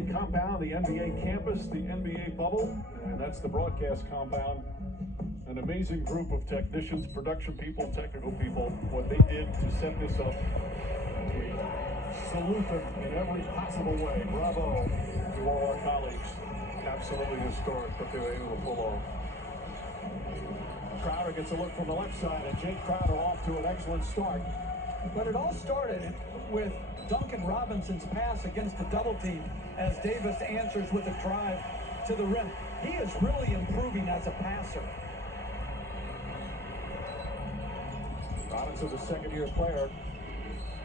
NBA compound, the NBA campus, the NBA bubble, and that's the broadcast compound. An amazing group of technicians, production people, technical people. What they did to set this up, we salute them in every possible way. Bravo to all our colleagues. Absolutely historic what they were able to pull off. Crowder gets a look from the left side, and Jake Crowder off to an excellent start. But it all started with Duncan Robinson's pass against the double team as Davis answers with a drive to the rim. He is really improving as a passer. Robinson, the second-year player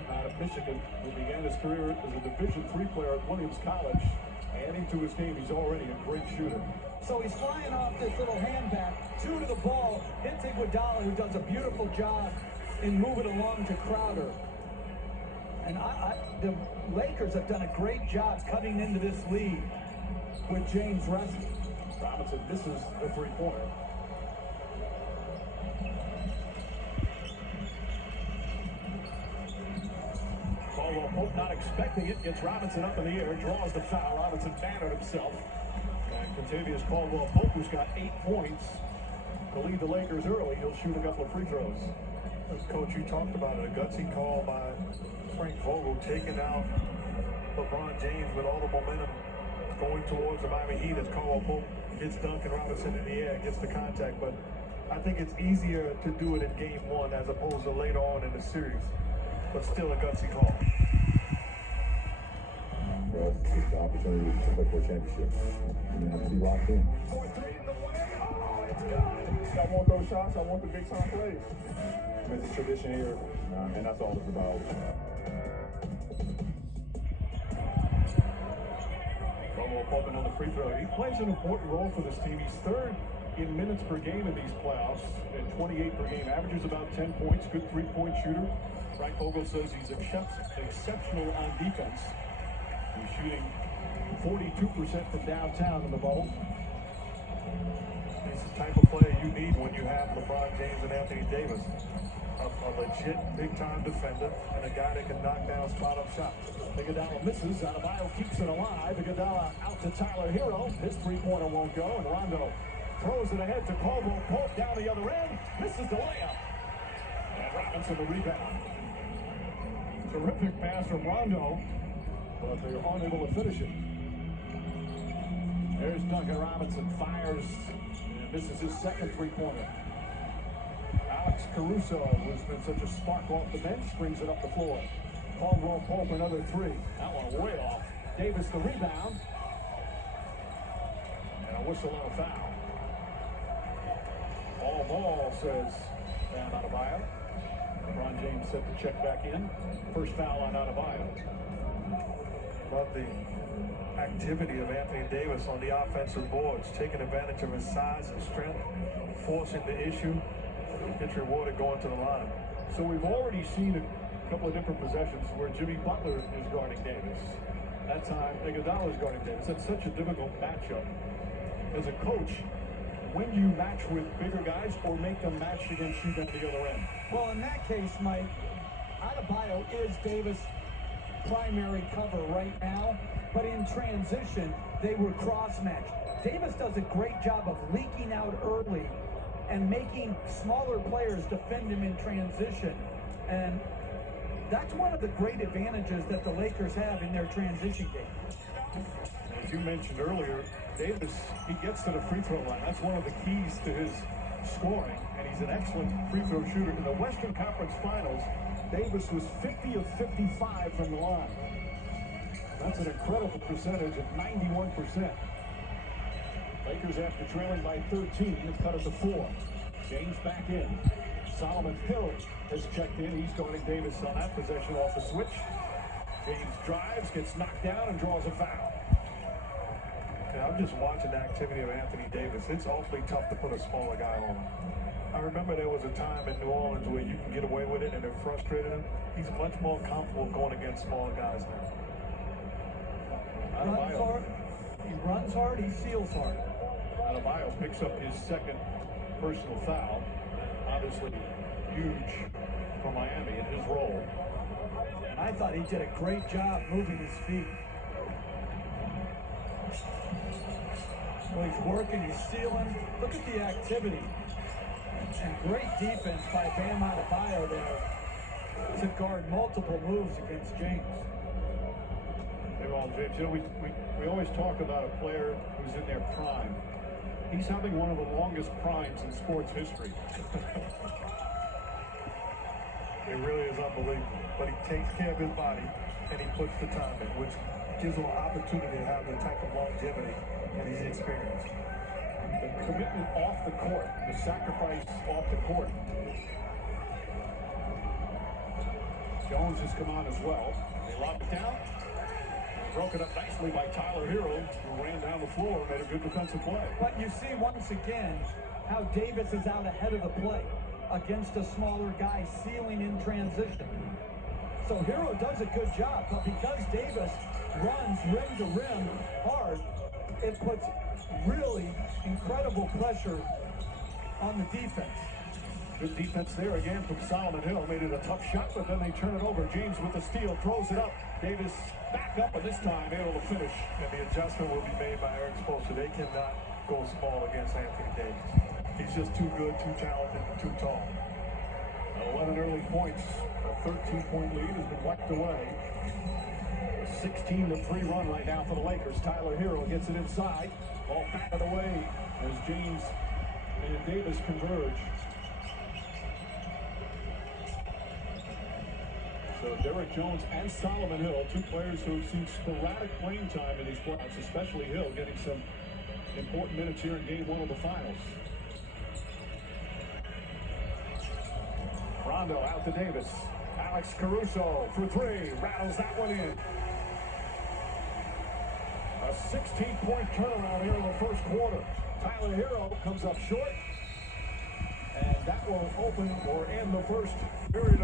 out of Michigan, who began his career as a Division III player at Williams College. Adding to his game, he's already a great shooter. So he's flying off this little handback, two to the ball, hits Iguodala, who does a beautiful job in moving along to Crowder. And the Lakers have done a great job cutting into this lead with James Reston. Robinson misses the three-pointer. Caldwell Pope not expecting it, gets Robinson up in the air, draws the foul. Robinson bannered himself. And Kentavious Caldwell Pope, who's got 8 points to lead the Lakers early, he'll shoot a couple of free throws. Coach, you talked about it, a gutsy call by Frank Vogel, taking out LeBron James with all the momentum going towards the Miami Heat as Caldwell Pope gets Duncan Robinson in the air, gets the contact. But I think it's easier to do it in game one as opposed to later on in the series. But still a gutsy call. For us, it's the opportunity to play for a championship. You have to be locked in. 4-3 in the way. Oh, it's good. I want those shots. I want the big time plays. It's a tradition here, and that's all it's about. Caldwell Pope another free throw. He plays an important role for this team. He's third in minutes per game in these playoffs, and 28 per game. Averages about 10 points. Good three-point shooter. Frank Vogel says he's exceptional on defense. He's shooting 42% from downtown in the bubble. He's the type of player you need when you have LeBron James and Anthony Davis. A legit big-time defender and a guy that can knock down spot-up shots. Iguodala misses. Adebayo keeps it alive. Iguodala out to Tyler Hero. His three-pointer won't go, and Rondo throws it ahead to Caldwell Pope down the other end. Misses the layup. And Robinson the rebound. Terrific pass from Rondo, but they're unable to finish it. There's Duncan Robinson, fires, and misses his second three-pointer. Alex Caruso, who's been such a spark off the bench, brings it up the floor. Caldwell Pope, another three. That one way off. Davis the rebound. And a whistle on a foul. All ball, says Bam Adebayo. LeBron James set the check back in. First foul on Adebayo. Love the activity of Anthony Davis on the offensive boards, taking advantage of his size and strength, forcing the issue. Gets rewarded going to the line. So we've already seen a couple of different possessions where Jimmy Butler is guarding Davis. That time, Iguodala is guarding Davis. That's such a difficult matchup. As a coach, when you match with bigger guys or make them match against you at the other end? Well, in that case, Mike, Adebayo is Davis' primary cover right now, but in transition, they were cross-matched. Davis does a great job of leaking out early and making smaller players defend him in transition. And that's one of the great advantages that the Lakers have in their transition game. As you mentioned earlier, Davis, he gets to the free throw line. That's one of the keys to his scoring, and he's an excellent free throw shooter. In the Western Conference Finals, Davis was 50 of 55 from the line. That's an incredible percentage of 91%. Lakers, after trailing by 13, have cut it to 4. James back in. Solomon Hill has checked in. He's guarding Davis on that possession off the switch. James drives, gets knocked down, and draws a foul. Yeah, I'm just watching the activity of Anthony Davis. It's awfully tough to put a smaller guy on him. I remember there was a time in New Orleans where you can get away with it and it frustrated him. He's much more comfortable going against smaller guys now. Runs hard, he runs hard, he seals hard. Adebayo picks up his second personal foul. Obviously huge for Miami in his role. And I thought he did a great job moving his feet. Well, he's working, he's stealing. Look at the activity. And great defense by Bam Adebayo there to guard multiple moves against James. Hey, well, James, you know, we always talk about a player who's in their prime. He's having one of the longest primes in sports history. It really is unbelievable. But he takes care of his body and he puts the time in, which gives him an opportunity to have the type of longevity and he's experienced. The commitment off the court, the sacrifice off the court. Jones has come on as well. They lob it down. Broken up nicely by Tyler Hero, who ran down the floor and made a good defensive play. But you see once again how Davis is out ahead of the play against a smaller guy sealing in transition. So Hero does a good job, but because Davis runs rim to rim hard, it puts really incredible pressure on the defense. Good defense there again from Solomon Hill. Made it a tough shot, but then they turn it over. James with the steal, throws it up. Davis back up, and this time able to finish. And the adjustment will be made by Eric Spoelstra. They cannot go small against Anthony Davis. He's just too good, too talented, too tall. 11 early points. A 13-point lead has been whacked away. A 16-3 run right now for the Lakers. Tyler Hero gets it inside. Ball batted away as James and Davis converge. So Derek Jones and Solomon Hill, two players who have seen sporadic playing time in these playoffs, especially Hill getting some important minutes here in game one of the finals. Rondo out to Davis. Alex Caruso for three. Rattles that one in. A 16-point turnaround here in the first quarter. Tyler Hero comes up short. And that will open or end the first period.